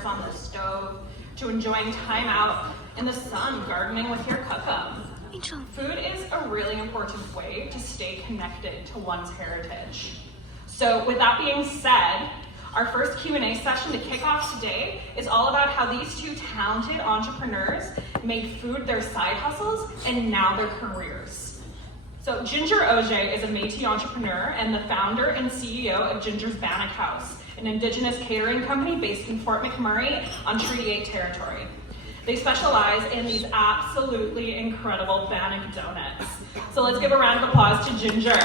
dinners on the stove, to enjoying time out in the sun, gardening with your kukum. Food is a really important way to stay connected to one's heritage. So with that being said, our first Q&A session to kick off today is all about how these two talented entrepreneurs made food their side hustles and now their careers. So Ginger Auger is a Métis entrepreneur and the founder and CEO of Ginger's Bannock House, an Indigenous catering company based in Fort McMurray on Treaty 8 territory. They specialize in these absolutely incredible bannock donuts. So let's give a round of applause to Ginger.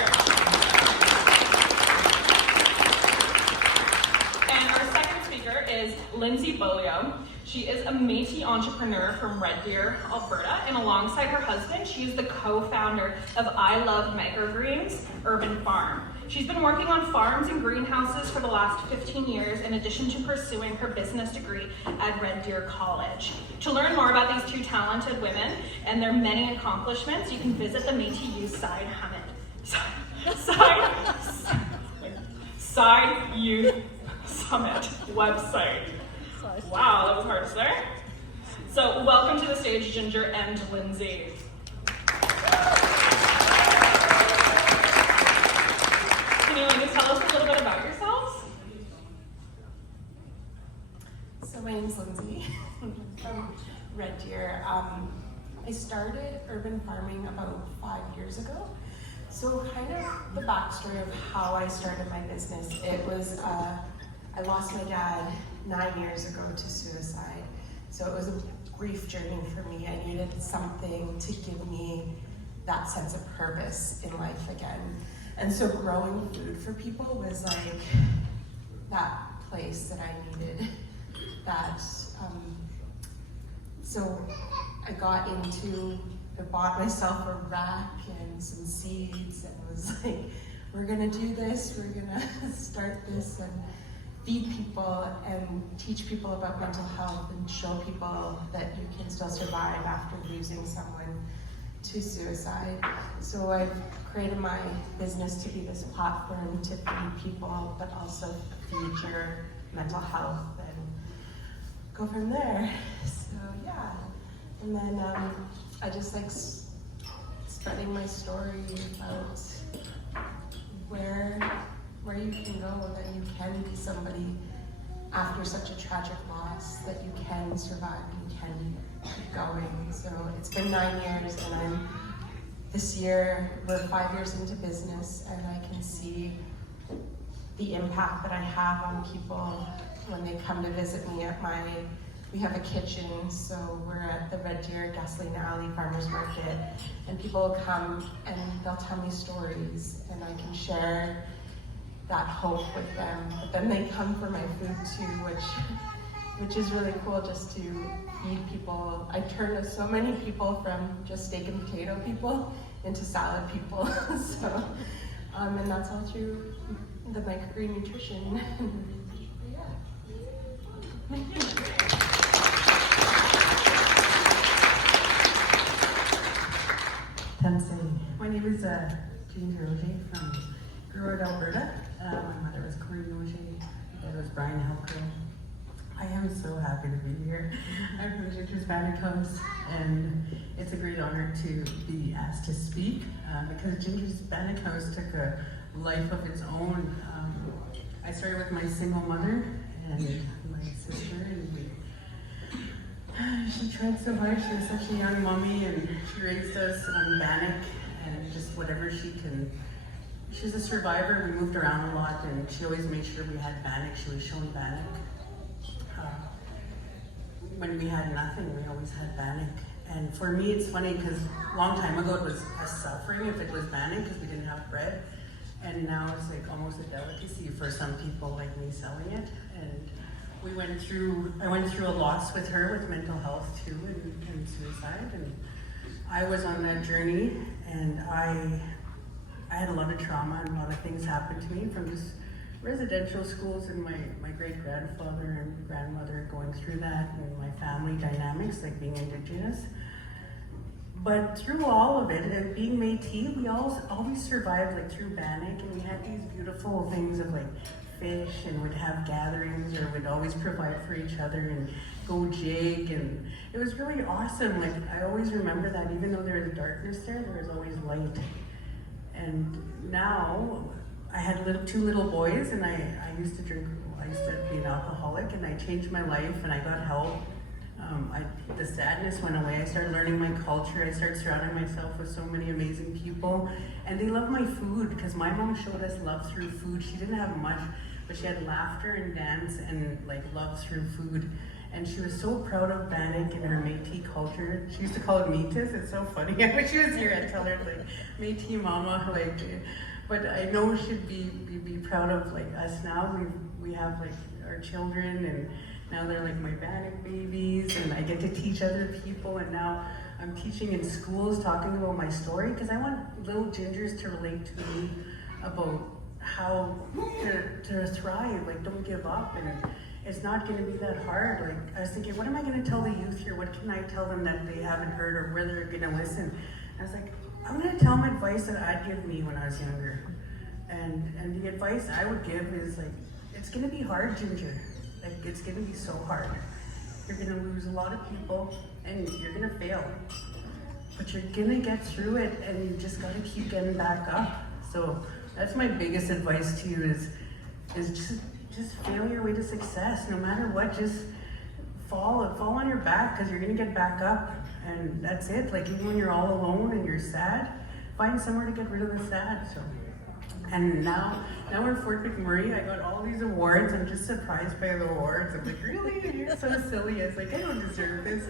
And our second speaker is Lindsay Bolio. She is a Métis entrepreneur from Red Deer, Alberta, and alongside her husband, she is the co-founder of I Love Microgreens Urban Farm. She's been working on farms and greenhouses for the last 15 years in addition to pursuing her business degree at Red Deer College. To learn more about these two talented women and their many accomplishments, you can visit the Métis Youth Side Youth Summit website. Wow, that was hard to say. So welcome to the stage, Ginger and Lindsay. Can you ladies tell us a little bit about yourselves? So my name's Lindsay. I'm from Red Deer. I started urban farming about 5 years ago. So kind of the backstory of how I started my business, it was, I lost my dad 9 years ago to suicide. So it was a grief journey for me. I needed something to give me that sense of purpose in life again. And so growing food for people was like that place that I needed. So I got into, I bought myself a rack and some seeds and was like, we're gonna do this, we're gonna start this and feed people and teach people about mental health and show people that you can still survive after losing someone to suicide. So I've created my business to be this platform to feed people, but also feed your mental health and go from there. So yeah, and then I just like spreading my story about where you can go, that you can be somebody after such a tragic loss, that you can survive, you can keep going. So it's been 9 years and this year, we're 5 years into business and I can see the impact that I have on people when they come to visit me at we have a kitchen, so we're at the Red Deer Gasoline Alley Farmers Market, and people will come and they'll tell me stories and I can share that hope with them. But then they come for my food too, which is really cool, just to feed people. I turned so many people from just steak and potato people into salad people. So, and that's all through the microgreen nutrition. My name is Ginger Auger from Rupert, Alberta. My mother was Corinne Auger, my dad was Brian Helker. I am so happy to be here. I'm from Ginger's Bannock House, and it's a great honor to be asked to speak because Ginger's Bannock House took a life of its own. I started with my single mother and my sister, and she tried so hard. She was such a young mommy, and she raised us on bannock and just whatever she can. She's a survivor. We moved around a lot, and she always made sure we had bannock. She was showing bannock. When we had nothing, we always had bannock. And for me, it's funny because a long time ago it was a suffering if it was bannock because we didn't have bread. And now it's like almost a delicacy for some people like me selling it. And I went through a loss with her with mental health too and suicide. And I was on that journey, and I had a lot of trauma and a lot of things happened to me from just residential schools and my great-grandfather and grandmother going through that, and my family dynamics, like being Indigenous. But through all of it, and being Métis, we always survived like through bannock, and we had these beautiful things of like fish and would have gatherings or would always provide for each other and go jig, and it was really awesome. Like, I always remember that even though there was darkness there was always light. And now I had two little boys, and I used to be an alcoholic, and I changed my life and I got help. The sadness went away. I started learning my culture. I started surrounding myself with so many amazing people, and they love my food because my mom showed us love through food. She didn't have much, but she had laughter and dance and like love through food. And she was so proud of Bannock and her Métis culture. She used to call it Métis. It's so funny. I wish she was here. I'd tell her like Métis mama, like. But I know she'd be proud of like us now. We have like our children, and now they're like my Bannock babies, and I get to teach other people. And now I'm teaching in schools, talking about my story, because I want little gingers to relate to me about how to thrive. Like, don't give up, and it's not going to be that hard. Like, I was thinking, what am I going to tell the youth here? What can I tell them that they haven't heard, or where they're going to listen? I was like, I'm going to tell them advice that I'd give me when I was younger. And the advice I would give is like, it's going to be hard, Ginger. Like, it's going to be so hard. You're going to lose a lot of people, and you're going to fail. But you're going to get through it, and you just got to keep getting back up. So that's my biggest advice to you is just fail your way to success. No matter what, just fall on your back, because you're going to get back up. And that's it. Like, even when you're all alone and you're sad, find somewhere to get rid of the sad. So, and now we're in Fort McMurray. I got all these awards. I'm just surprised by the awards. I'm like, really? You're so silly. I was like, I don't deserve this.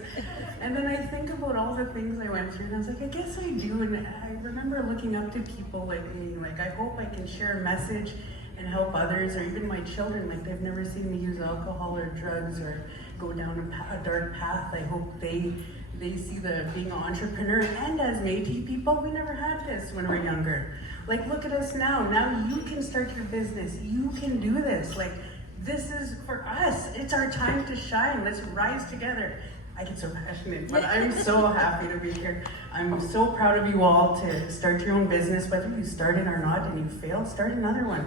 And then I think about all the things I went through, and I was like, I guess I do. And I remember looking up to people like me. Like, I hope I can share a message and help others, or even my children. Like, they've never seen me use alcohol or drugs or go down a dark path. I hope they see the being an entrepreneur. And as Métis people, we never had this when we were younger. Like, look at us now. Now you can start your business. You can do this. Like, this is for us. It's our time to shine. Let's rise together. I get so passionate, but I'm so happy to be here. I'm so proud of you all to start your own business, whether you start it or not and you fail, start another one.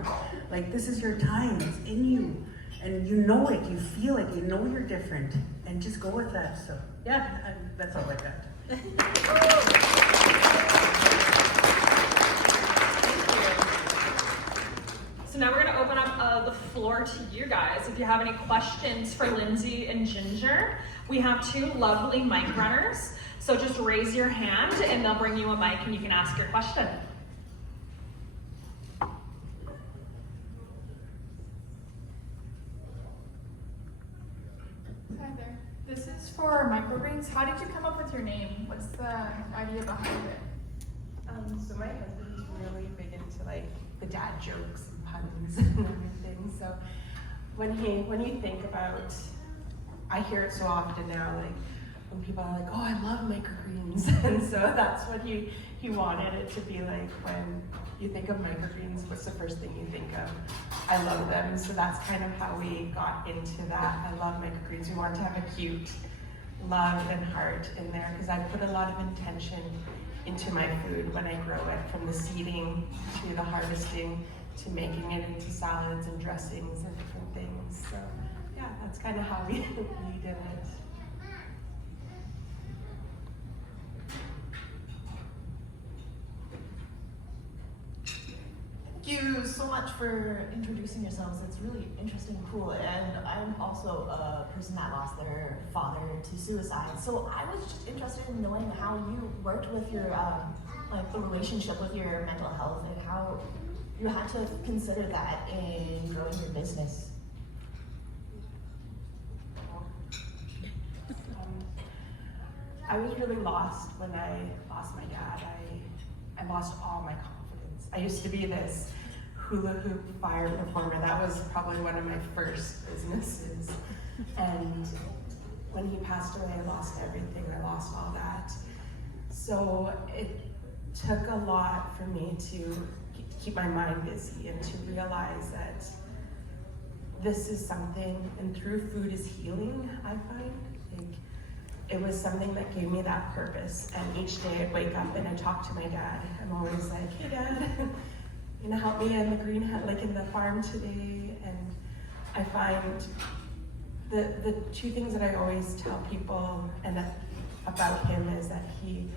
Like, this is your time. It's in you. And you know it, you feel it, you know you're different, and just go with that. So yeah, that's all I got. Thank you. So now we're going to open up the floor to you guys. If you have any questions for Lindsay and Ginger, we have two lovely mic runners. So just raise your hand and they'll bring you a mic and you can ask your question. This is for microgreens. How did you come up with your name? What's the idea behind it? So my husband's really big into like the dad jokes and puns and everything. So when you think about, I hear it so often now, like when people are like, oh, I love microgreens. And so that's what he wanted it to be like. When you think of microgreens, what's the first thing you think of? I love them. So that's kind of how we got into that. I love microgreens. We wanted to have a cute love and heart in there because I put a lot of intention into my food when I grow it, from the seeding to the harvesting to making it into salads and dressings and different things. So yeah, that's kind of how we did it. Thank you so much for introducing yourselves. It's really interesting and cool. And I'm also a person that lost their father to suicide. So I was just interested in knowing how you worked with your, like the relationship with your mental health and how you had to consider that in growing your business. I was really lost when I lost my dad. I lost all my confidence. I used to be this hula hoop fire performer. That was probably one of my first businesses. And when he passed away, I lost everything. I lost all that. So it took a lot for me to keep my mind busy and to realize that this is something, and through food is healing, I find. Like, it was something that gave me that purpose. And each day I'd wake up and I'd talk to my dad. I'm always like, hey Dad, gonna help me in the greenhouse, like in the farm today. And I find the two things that I always tell people about him is that he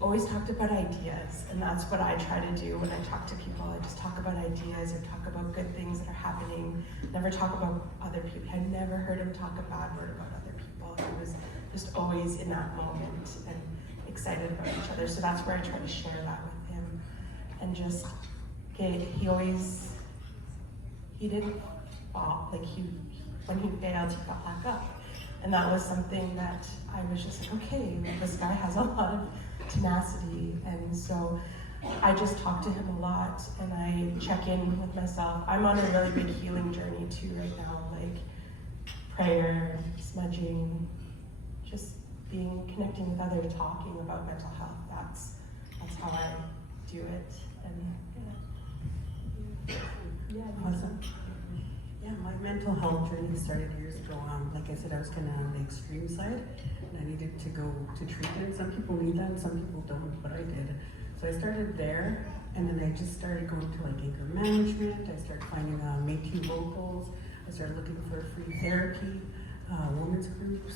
always talked about ideas, and that's what I try to do when I talk to people. I just talk about ideas or talk about good things that are happening. Never talk about other people. I never heard him talk a bad word about other people. He was just always in that moment and excited about each other. So that's where I try to share that with him. And just, he didn't fall. Like when he failed, he got back up. And that was something that I was just like, okay, this guy has a lot of tenacity. And so I just talk to him a lot, and I check in with myself. I'm on a really big healing journey too right now, like prayer, smudging, just connecting with others, talking about mental health. That's how I do it. And yeah. Awesome. Yeah, my mental health journey started years ago. Like I said, I was kind of on the extreme side, and I needed to go to treatment. Some people need that, and some people don't, but I did. So I started there, and then I just started going to like anger management. I started finding Métis locals. I started looking for free therapy, women's groups.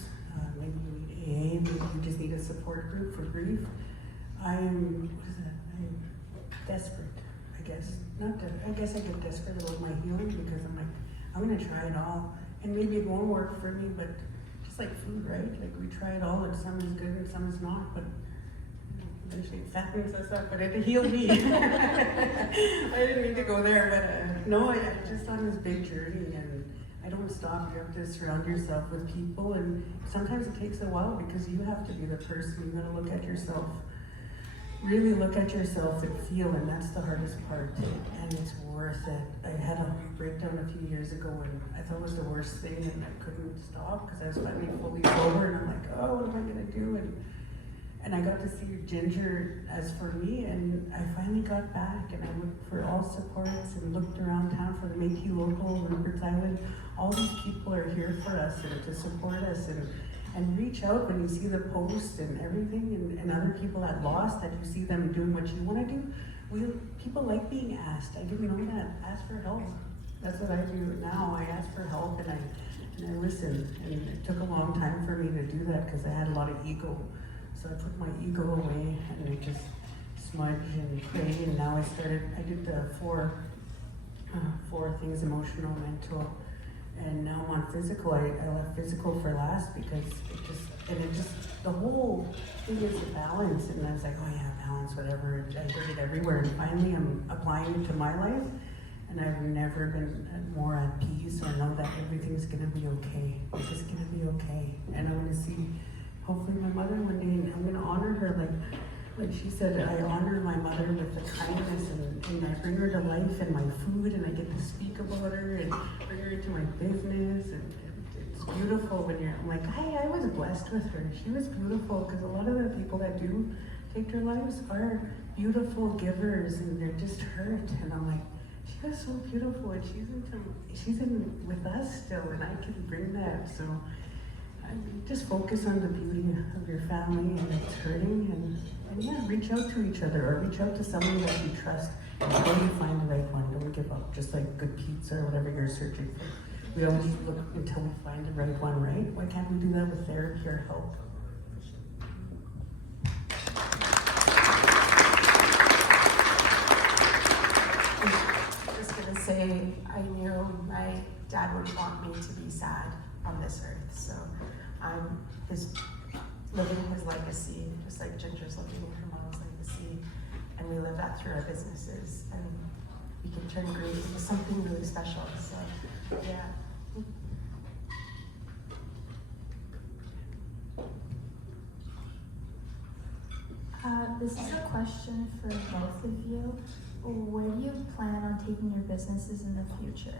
Maybe you need AA, maybe you just need a support group for grief. I'm desperate, I guess. I guess I get desperate about my healing because I'm like, I'm gonna try it all. And maybe it won't work for me, but just like food, right? Like we try it all, and some is good and some is not, but eventually it fattens us up, but it healed me. I didn't mean to go there, but no, I'm just on this big journey, and I don't stop. You have to surround yourself with people, and sometimes it takes a while because you have to be the person. You gotta look at yourself, really look at yourself and feel, and that's the hardest part, and it's worth it. I had a breakdown a few years ago, and I thought it was the worst thing, and I couldn't stop because I was finally fully sober, and I'm like, oh, what am I gonna do? And I got to see Ginger as for me, and I finally got back, and I looked for all supports and looked around town for the Métis local, Rupert Island. All these people are here for us and to support us, and reach out when you see the posts and everything, and other people that lost, that you see them doing what you want to do. People like being asked. I didn't know that. Ask for help. That's what I do now. I ask for help, and I listen. And it took a long time for me to do that because I had a lot of ego. So I put my ego away, and I just smudge and pray. And now I did the four things: emotional, mental, and now I'm on physical. I left physical for last because the whole thing is a balance. And I was like, oh yeah, balance, whatever. I did it everywhere, and finally I'm applying it to my life. And I've never been more at peace or know that everything's gonna be okay. Like it's gonna be okay. And I want to see, hopefully, my mother one day, and I'm gonna honor her like she said. I honor my mother with the kindness, and I bring her to life and my food, and I get to speak about her and bring her into my business, and it's beautiful when I'm like, hey, I was blessed with her. She was beautiful, because a lot of the people that do take their lives are beautiful givers, and they're just hurt, and I'm like, she was so beautiful, and she's in with us still, and I can bring that. So just focus on the beauty of your family, and it's hurting, and yeah, reach out to each other, or reach out to someone that you trust until you find the right one. Don't give up, just like good pizza or whatever you're searching for. We always look until we find the right one, right? Why can't we do that with therapy or help? I'm just gonna say, I knew my dad would want me to be sad on this earth, so I'm living his legacy, just like Ginger's living her mom's legacy, and we live that through our businesses, and we can turn grief into something really special. So, yeah. This is a question for both of you. Where do you plan on taking your businesses in the future?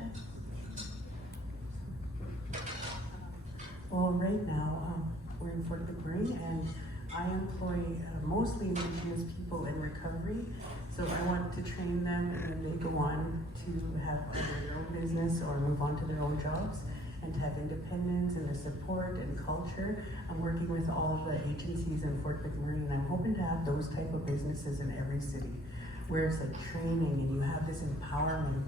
Well, right now, we're in Fort McMurray, and I employ mostly Indigenous people in recovery. So I want to train them, and then they go on to have either their own business or move on to their own jobs, and to have independence and the support and culture. I'm working with all of the agencies in Fort McMurray, and I'm hoping to have those type of businesses in every city. where it's like training and you have this empowerment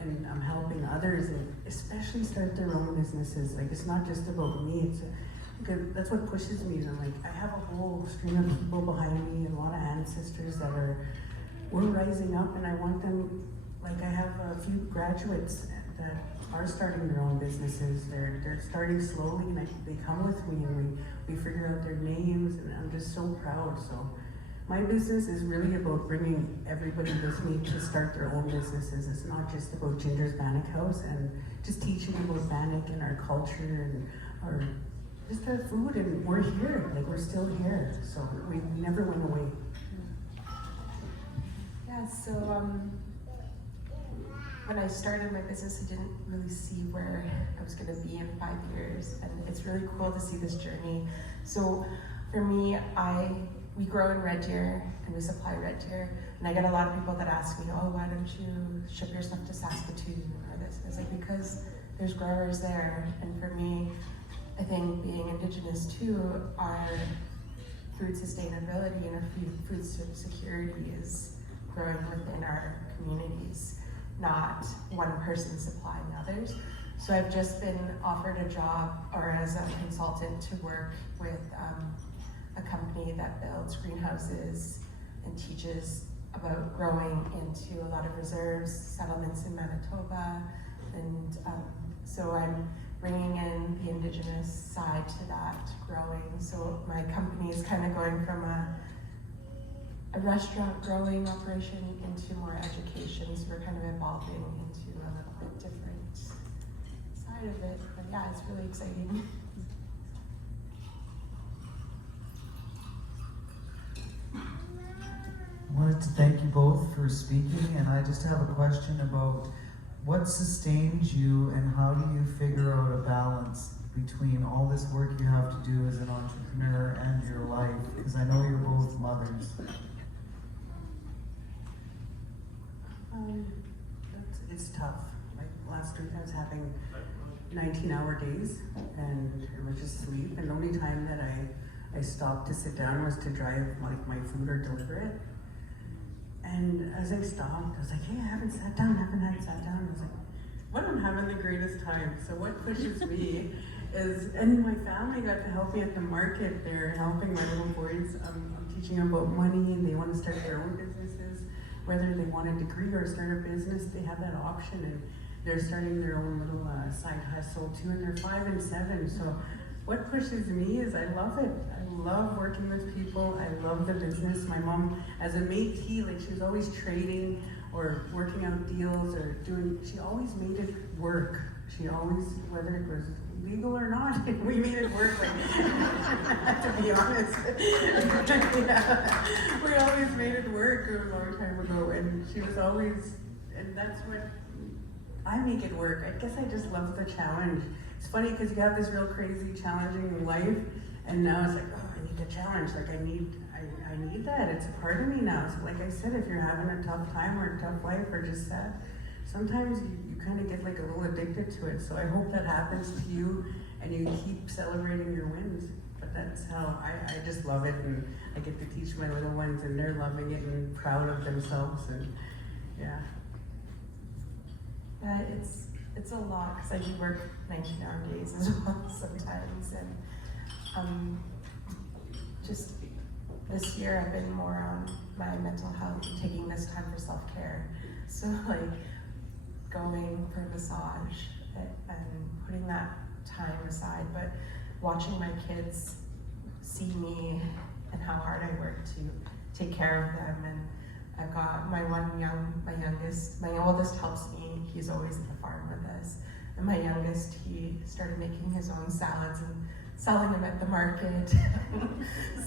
and I'm helping others and especially start their own businesses. Like it's not just about me, because that's what pushes me. And I'm like, I have a whole stream of people behind me and a lot of ancestors that we're rising up, and I want them, like I have a few graduates that are starting their own businesses. They're starting slowly, and they come with me and we figure out their names, and I'm just so proud. So my business is really about bringing everybody with me to start their own businesses. It's not just about Ginger's Bannock House and just teaching about Bannock and our culture and our just our food, and we're here, like we're still here. So we never went away. Yeah, so when I started my business, I didn't really see where I was going to be in 5 years, and it's really cool to see this journey. So for me, we grow in Red Deer and we supply Red Deer, and I get a lot of people that ask me, oh, why don't you ship your stuff to Saskatoon or this? It's like, because there's growers there, and for me, I think being Indigenous too, our food sustainability and our food security is growing within our communities, not one person supplying others. So I've just been offered a job or as a consultant to work with a company that builds greenhouses and teaches about growing into a lot of reserves, settlements in Manitoba. And so I'm bringing in the Indigenous side to that growing. So my company is kind of going from a restaurant growing operation into more education. So we're kind of evolving into a little bit different side of it. But yeah, it's really exciting. I wanted to thank you both for speaking, and I just have a question about what sustains you and how do you figure out a balance between all this work you have to do as an entrepreneur and your life, because I know you're both mothers. It's tough. Like last week I was having 19-hour days and I would just sleep, and the only time that I stopped to sit down was to drive like my food or deliver it. And as I stopped, I was like, hey, I haven't sat down. I was like, well, I'm having the greatest time. So what pushes me is, and my family got to help me at the market. They're helping my little boys. I'm teaching them about money, and they want to start their own businesses. Whether they want a degree or start a business, they have that option, and they're starting their own little side hustle too, and they're 5 and 7. So what pushes me is I love it. I love working with people. I love the business. My mom, as a Métis, like she was always trading or working out deals or doing, she always made it work. She always, whether it was legal or not, we made it work, like, to be honest. Yeah. We always made it work a long time ago, and she was always, and that's what, I make it work. I guess I just love the challenge. It's funny because you have this real crazy, challenging life, and now it's like, oh, I need a challenge. Like I need that. It's a part of me now. So like I said, if you're having a tough time or a tough life or just sad, sometimes you kind of get like a little addicted to it. So I hope that happens to you and you keep celebrating your wins. But that's how I just love it, and I get to teach my little ones, and they're loving it and proud of themselves, and yeah. Yeah, it's a lot because I do work 19-hour days as well sometimes, and just this year I've been more on my mental health and taking this time for self-care. So like going for a massage and putting that time aside, but watching my kids see me and how hard I work to take care of them. And I've got my oldest helps me. He's always at the farm with us. And my youngest, he started making his own salads and selling them at the market.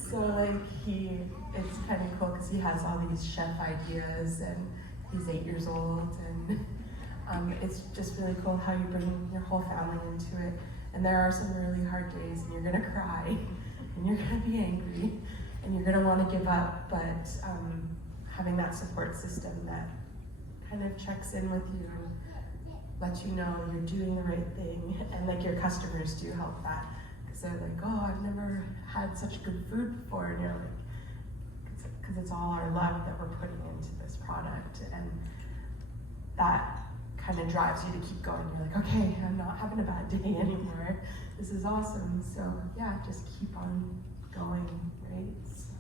So like it's kind of cool because he has all these chef ideas, and he's 8 years old, and it's just really cool how you bring your whole family into it. And there are some really hard days, and you're gonna cry, and you're gonna be angry, and you're gonna want to give up, but having that support system that kind of checks in with you, lets you know you're doing the right thing, and like your customers do help that, because they're like, oh, I've never had such good food before, and you're like, because it's all our love that we're putting into this product, and that kind of drives you to keep going. You're like, okay, I'm not having a bad day anymore. This is awesome. So yeah, just keep on going, right? So.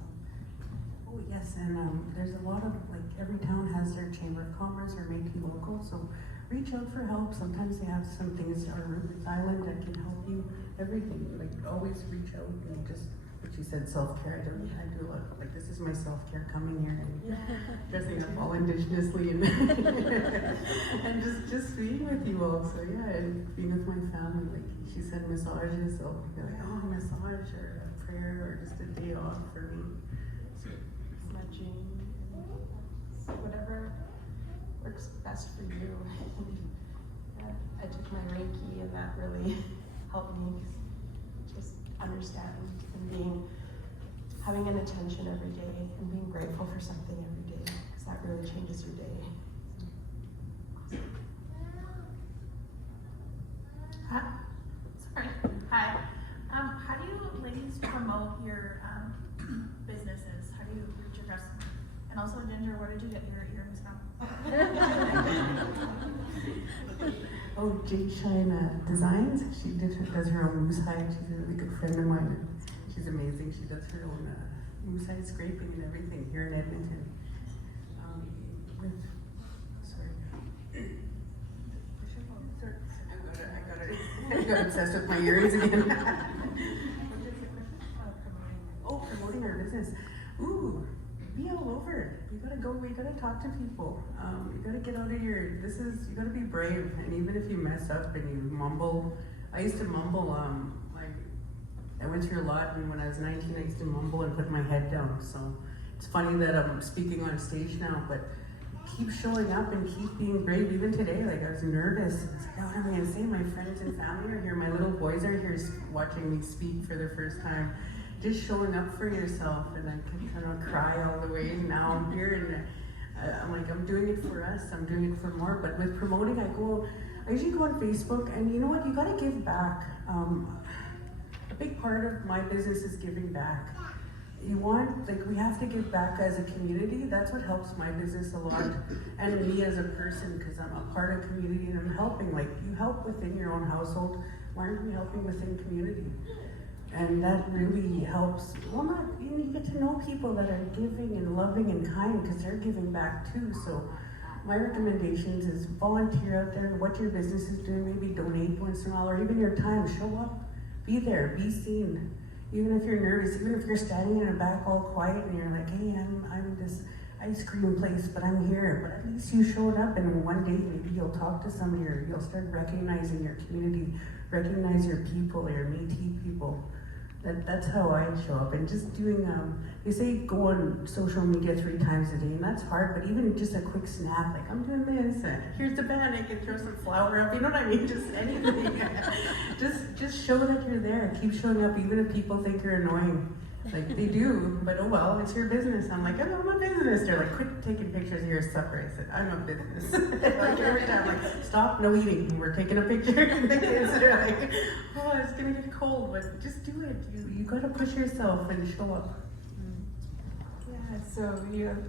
Oh yes, and there's a lot of, like, every town has their Chamber of Commerce or Métis local, so reach out for help. Sometimes they have some things on Rupert Island that can help you. Everything, like, always reach out and just, what you said, self-care. I do a lot, like, this is my self-care, coming here and dressing up all indigenously and and just being with you all. So yeah, and being with my family, like she said, massages. So you're like, oh, a massage or a prayer or just a day off for me. Smudging, whatever works best for you. Yeah, I took my Reiki, and that really helped me just understand and having an intention every day and being grateful for something every day, because that really changes your day. Sorry. Hi. How do you ladies promote your businesses? How do you reach your customers? And also, Ginger, where did you get your earrings from? Oh, Jade Shine Designs. She does her own moose hide. She's a really good friend of mine. She's amazing. She does her own moose hide scraping and everything here in Edmonton. I got obsessed with my earrings again. Oh, promoting our business. Ooh, be all over. You gotta go, you gotta talk to people. You gotta get out of your, you gotta be brave. And even if you mess up and you mumble, I used to mumble, like, I went through a lot, and when I was 19, I used to mumble and put my head down. So it's funny that I'm speaking on stage now, but keep showing up and keep being brave. Even today, like, I was nervous. I was like, what am I gonna say? My friends and family are here. My little boys are here watching me speak for the first time. Just showing up for yourself, and I could kind of cry all the way. Now I'm here, and I'm like, I'm doing it for us. I'm doing it for more. But with promoting, I usually go on Facebook, and you know what? You gotta give back. A big part of my business is giving back. We have to give back as a community. That's what helps my business a lot, and me as a person, because I'm a part of community and I'm helping. Like, you help within your own household, why aren't we helping within community? And that really helps. You get to know people that are giving and loving and kind, because they're giving back too. So my recommendations is volunteer out there, what your business is doing, maybe donate once in a while, or even your time, show up, be there, be seen. Even if you're nervous, even if you're standing in the back all quiet and you're like, hey, I'm this ice cream place, but I'm here. But at least you showed up, and one day maybe you'll talk to somebody, or you'll start recognizing your community, recognize your people, your Métis people. That's how I show up. And just doing, they say go on social media 3 times a day, and that's hard, but even just a quick snap, like, I'm doing this, here's the band, I can throw some flour up, you know what I mean? Just anything. just show that you're there. Keep showing up, even if people think you're annoying. Like, they do, but oh well, it's your business. I'm like, oh, I'm a business. They're like, quit taking pictures of your supper. I said, I'm a business. Like, every time, like, stop, no eating. We're taking a picture. And the kids are like, oh, it's gonna get cold, but just do it. You gotta push yourself and show up. Yeah, so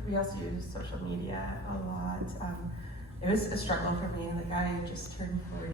we also use social media a lot. It was a struggle for me. Like, I just turned 40.